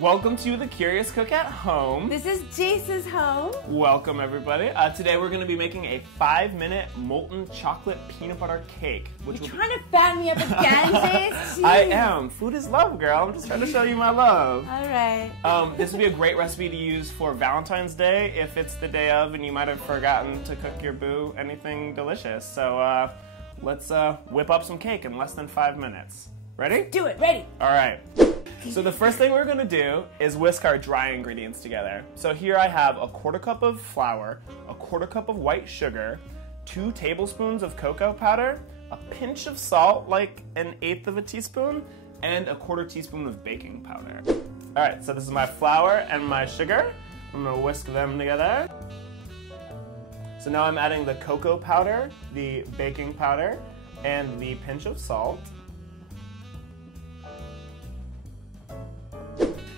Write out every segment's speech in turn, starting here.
Welcome to The Curious Cook at Home. This is Jase's home. Welcome, everybody. Today we're going to be making a 5-minute molten chocolate peanut butter cake. You're trying to fatten me up again, Jase? I am. Food is love, girl. I'm just trying to show you my love. All right. This would be a great recipe to use for Valentine's Day if it's the day of and you might have forgotten to cook your boo anything delicious. So let's whip up some cake in less than 5 minutes. Ready? Do it. Ready. All right. So the first thing we're gonna do is whisk our dry ingredients together. So here I have a 1/4 cup of flour, a 1/4 cup of white sugar, 2 tablespoons of cocoa powder, a pinch of salt, like 1/8 of a teaspoon, and a 1/4 teaspoon of baking powder. All right, so this is my flour and my sugar. I'm gonna whisk them together. So now I'm adding the cocoa powder, the baking powder, and the pinch of salt.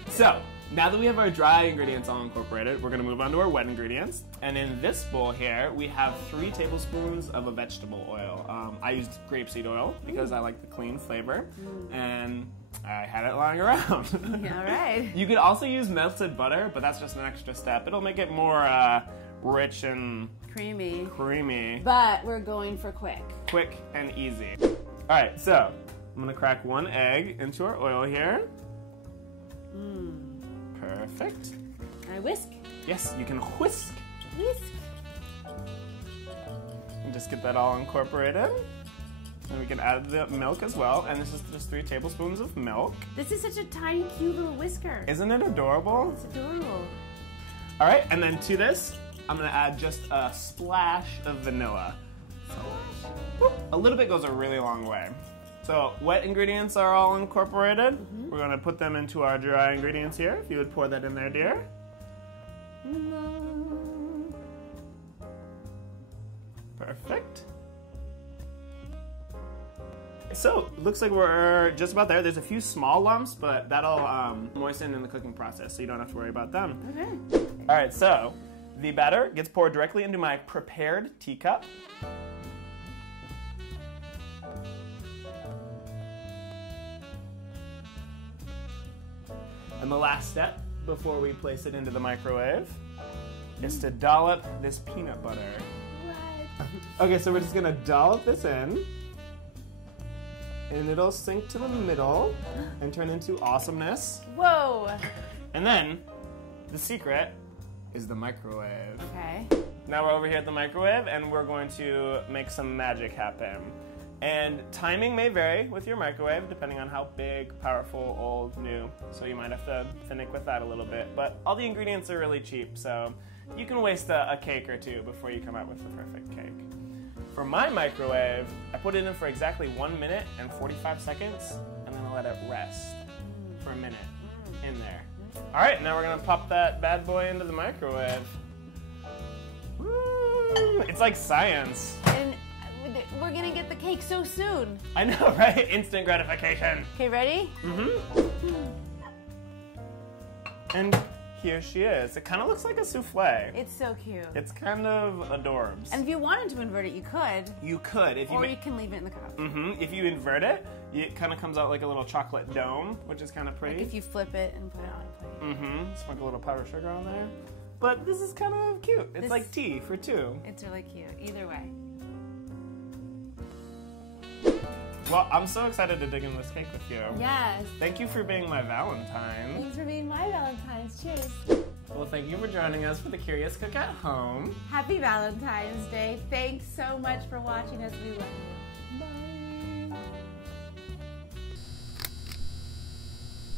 So, now that we have our dry ingredients all incorporated, we're gonna move on to our wet ingredients. And in this bowl here, we have 3 tablespoons of a vegetable oil. I used grapeseed oil because I like the clean flavor, and I had it lying around. Yeah, all right. You could also use melted butter, but that's just an extra step. It'll make it more rich and creamy. But we're going for quick. Quick and easy. All right, so I'm gonna crack 1 egg into our oil here. Perfect. I whisk. Yes, you can whisk. Whisk. And just get that all incorporated. And we can add the milk as well. And this is just 3 tablespoons of milk. This is such a tiny, cute little whisker. Isn't it adorable? It's adorable. All right, and then to this, I'm gonna add just a splash of vanilla. So, a little bit goes a really long way. So wet ingredients are all incorporated. We're gonna put them into our dry ingredients here. If you would pour that in there, dear. Perfect. So, looks like we're just about there. There's a few small lumps, but that'll moisten in the cooking process, so you don't have to worry about them. Okay. All right, so the batter gets poured directly into my prepared teacup. And the last step before we place it into the microwave is to dollop this peanut butter. What? Okay, so we're just gonna dollop this in, and it'll sink to the middle and turn into awesomeness. Whoa. And then, the secret is the microwave. Okay. Now we're over here at the microwave, and we're going to make some magic happen. And timing may vary with your microwave, depending on how big, powerful, old, new. So you might have to finick with that a little bit. But all the ingredients are really cheap, so you can waste a cake or 2 before you come out with the perfect cake. For my microwave, I put it in for exactly 1 minute and 45 seconds, and then I let it rest for a minute in there. All right, now we're gonna pop that bad boy into the microwave. Woo! It's like science. And we're gonna get the cake so soon. I know, right? Instant gratification. Okay, ready? And here she is. It kind of looks like a souffle. It's so cute. It's kind of adorbs. And if you wanted to invert it, you could. You could. If you Or you can leave it in the cup. If you invert it, it kind of comes out like a little chocolate dome, which is kind of pretty. Like if you flip it and put it on a plate. Sprinkle a little powdered sugar on there. But this is kind of cute. It's like tea for 2. It's really cute. Either way. Well, I'm so excited to dig in this cake with you. Yes. Thank you for being my Valentine. Thanks for being my Valentine's. Cheers. Well, thank you for joining us for The Curious Cook at Home. Happy Valentine's Day. Thanks so much for watching us. We love you.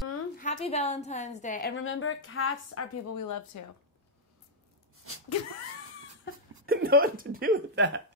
Bye. Happy Valentine's Day. And remember, cats are people we love too. I didn't know what to do with that.